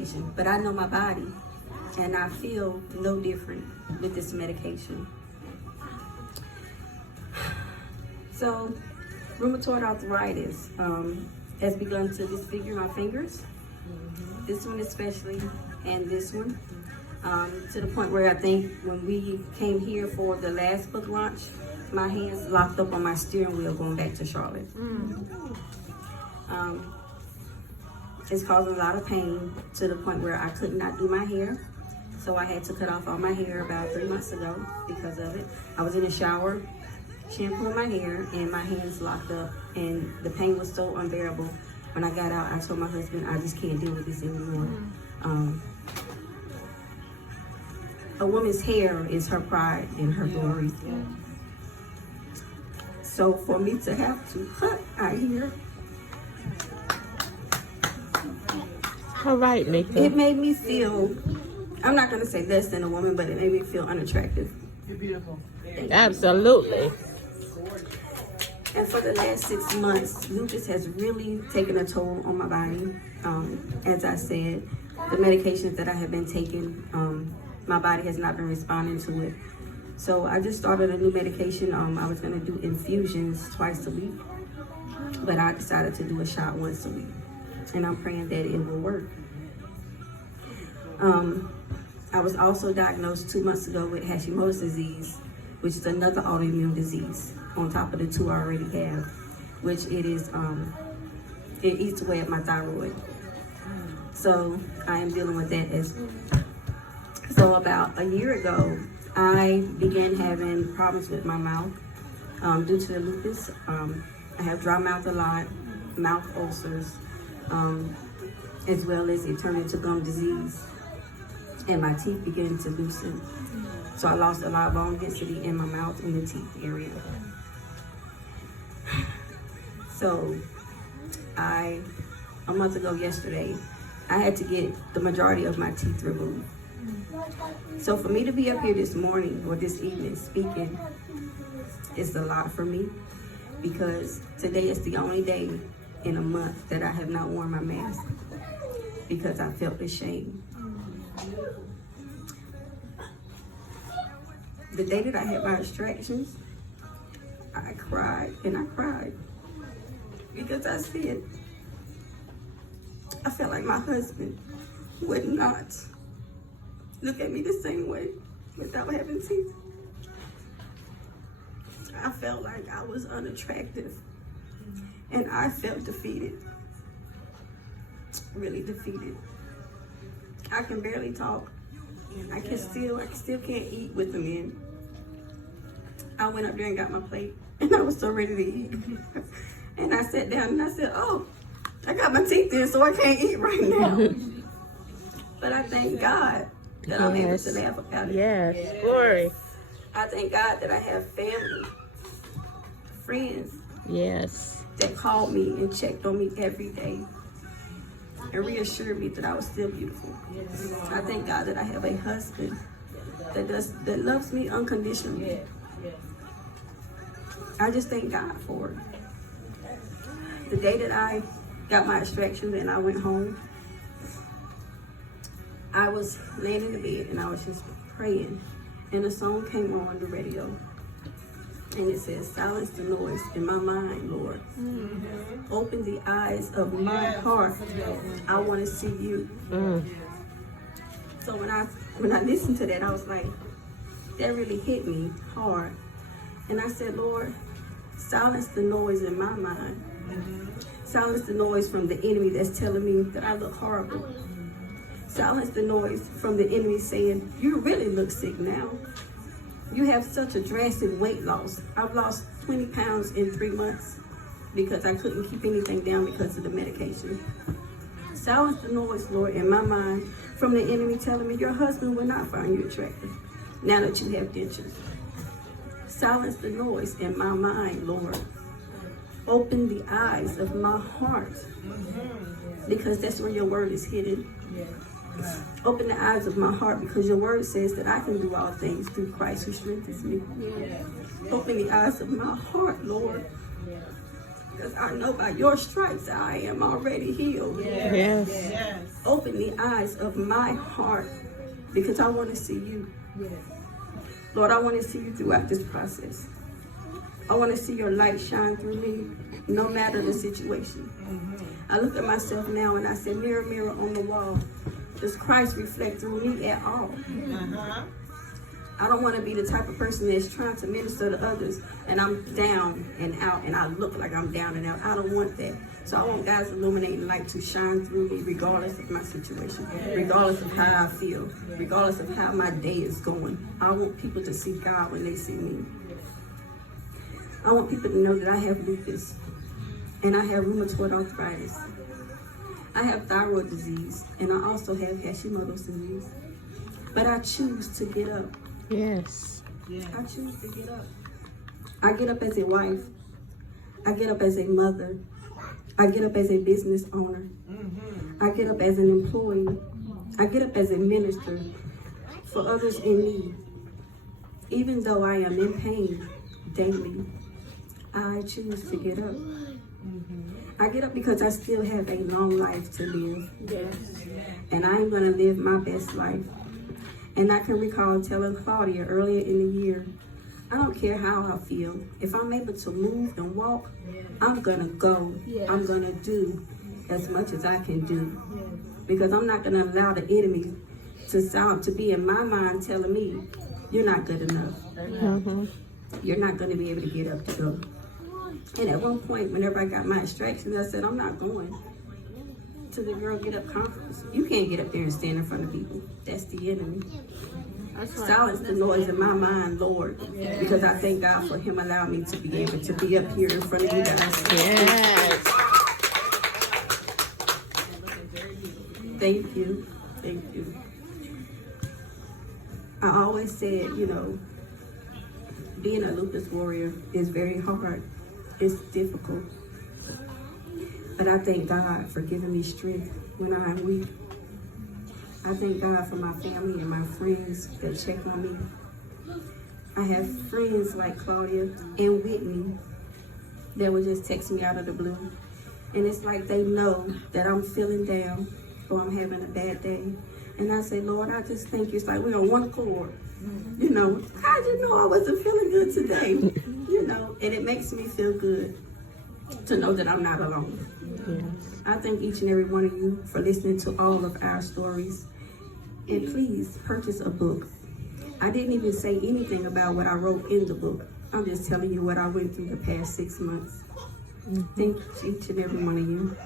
medication, but I know my body, and I feel no different with this medication. So, rheumatoid arthritis has begun to disfigure my fingers, this one especially, and this one, to the point where I think when we came here for the last book launch, my hands locked up on my steering wheel going back to Charlotte. It's causing a lot of pain to the point where I could not do my hair. So I had to cut off all my hair about 3 months ago because of it. I was in the shower, shampooing my hair, and my hands locked up, and the pain was so unbearable. When I got out, I told my husband, I just can't deal with this anymore. A woman's hair is her pride and her glory. So for me to have to cut out here, All right, Nika. it made me feel, I'm not going to say less than a woman, but it made me feel unattractive. You're beautiful. Absolutely. And for the last 6 months, lupus has really taken a toll on my body. As I said, the medications that I have been taking, my body has not been responding to it. So I just started a new medication. I was going to do infusions twice a week, but I decided to do a shot once a week. And I'm praying that it will work. I was also diagnosed 2 months ago with Hashimoto's disease, which is another autoimmune disease on top of the two I already have, which it eats away at my thyroid. So I am dealing with that as well. So about a year ago, I began having problems with my mouth due to the lupus. I have dry mouth a lot, mouth ulcers, as well as it turned into gum disease, and my teeth began to loosen. So I lost a lot of bone density in my mouth and the teeth area. So a month ago yesterday, I had to get the majority of my teeth removed. So for me to be up here this morning or this evening speaking, it's a lot for me, because today is the only day in a month that I have not worn my mask because I felt ashamed. The day that I had my extractions, I cried and I cried because I said, I felt like my husband would not look at me the same way without having teeth. I felt like I was unattractive, and I felt defeated, really defeated. I can barely talk. I still can't eat with them in. I went up there and got my plate, and I was so ready to eat. And I sat down and I said, oh, I got my teeth in, so I can't eat right now. But I thank God that I'm able to laugh about it. Yes, glory. I thank God that I have family, friends, Yes. that called me and checked on me every day and reassured me that I was still beautiful. I thank God that I have a husband that loves me unconditionally. I just thank God for it. The day that I got my extraction and I went home, I was laying in the bed and I was just praying, and a song came on the radio, and it says, silence the noise in my mind, Lord. Open the eyes of my heart. I want to see you. So when I listened to that, I was like, that really hit me hard. And I said, Lord, silence the noise in my mind. Silence the noise from the enemy that's telling me that I look horrible. Silence the noise from the enemy saying, you really look sick now. You have such a drastic weight loss. I've lost 20 pounds in 3 months because I couldn't keep anything down because of the medication. Silence the noise, Lord, in my mind from the enemy telling me your husband will not find you attractive now that you have dentures. Silence the noise in my mind, Lord. Open the eyes of my heart, because that's where your word is hidden. Open the eyes of my heart, because your word says that I can do all things through Christ who strengthens me. Open the eyes of my heart, Lord. because I know by your stripes I am already healed. Yes. Open the eyes of my heart because I want to see you. Lord, I want to see you throughout this process. I want to see your light shine through me, no matter the situation. I look at myself now and I say, mirror, mirror on the wall, does Christ reflect through me at all? I don't want to be the type of person that's trying to minister to others and I'm down and out and I look like I'm down and out. I don't want that. So I want God's illuminating light to shine through me regardless of my situation, regardless of how I feel, regardless of how my day is going. I want people to see God when they see me. I want people to know that I have lupus and I have rheumatoid arthritis. I have thyroid disease and I also have Hashimoto's disease. But I choose to get up. Yes. I choose to get up. I get up as a wife. I get up as a mother. I get up as a business owner. I get up as an employee. I get up as a minister for others in need. Even though I am in pain daily, I choose to get up. I get up because I still have a long life to live. And I'm going to live my best life. And I can recall telling Claudia earlier in the year, I don't care how I feel. If I'm able to move and walk, I'm going to go. I'm going to do as much as I can do. Because I'm not going to allow the enemy to be in my mind telling me, you're not good enough. You're not going to be able to get up to go. And at one point, whenever I got my instructions, I said, I'm not going to the Girl Get Up conference. You can't get up there and stand in front of people. That's the enemy. Silence the noise in my mind, Lord, because I thank God for him allowing me to be able to be up here in front of you guys. Yes. Thank you. Thank you. I always said, being a lupus warrior is very hard. It's difficult. But I thank God for giving me strength when I am weak. I thank God for my family and my friends that check on me. I have friends like Claudia and Whitney that would just text me out of the blue. And it's like they know that I'm feeling down or I'm having a bad day. And I say, Lord, I just thank you. It's like we're on one accord. How'd you know I wasn't feeling good today? And it makes me feel good to know that I'm not alone. Yes. I thank each and every one of you for listening to all of our stories. And please purchase a book. I didn't even say anything about what I wrote in the book. I'm just telling you what I went through the past 6 months. Thank each and every one of you.